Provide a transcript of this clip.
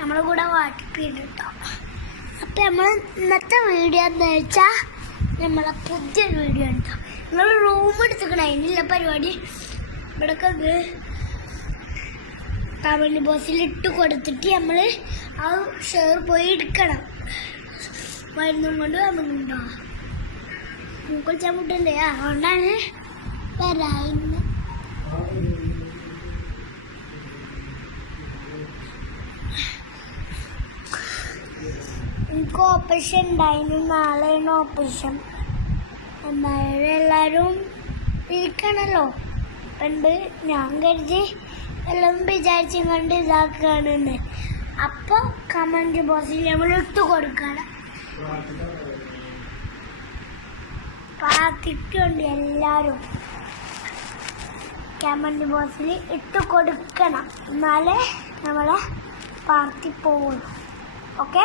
നമ്മളെ കൂടെ വാട്ട്സ്ആപ്പിൽ കേട്ടോ. അപ്പം നമ്മൾ ഇന്നത്തെ വീഡിയോ എന്താ വെച്ചാൽ നമ്മളെ പുതിയൊരു വീഡിയോ ഉണ്ടോ. നിങ്ങൾ റൂം എടുത്തിക്കണം, അതിനുള്ള പരിപാടി ഇവിടെയൊക്കെ കമൻറ്റ് ബോക്സിൽ ഇട്ട് കൊടുത്തിട്ട് നമ്മൾ ആ ഷെയർ പോയി എടുക്കണം. മരുന്നും കൊണ്ട് വന്നിട്ടുണ്ടോ കുളിച്ചാൽ മുട്ടണ്ടേ, അതുകൊണ്ടാണ് വരാന്ന്. എനിക്ക് ഓപ്പറേഷൻ ഉണ്ടായിരുന്നു, നാളെയാണ് ഓപ്പറേഷൻ. എന്തായാലും എല്ലാവരും ഇരിക്കണല്ലോ. പണ്ട് ഞാൻ കരുതി എല്ലാം വിചാരിച്ചും കണ്ട് ഇതാക്കുകയാണെന്ന്. അപ്പോൾ കമൻറ്റ് ബോക്സിൽ നമ്മൾ ഇട്ട് കൊടുക്കണം. പ്രാർത്ഥിക്കുന്നുണ്ട് എല്ലാവരും, കമൻറ്റ് ബോക്സിൽ ഇട്ട് കൊടുക്കണം, എന്നാലേ നമ്മളെ പാർട്ടി പോകുള്ളൂ. ഓക്കെ.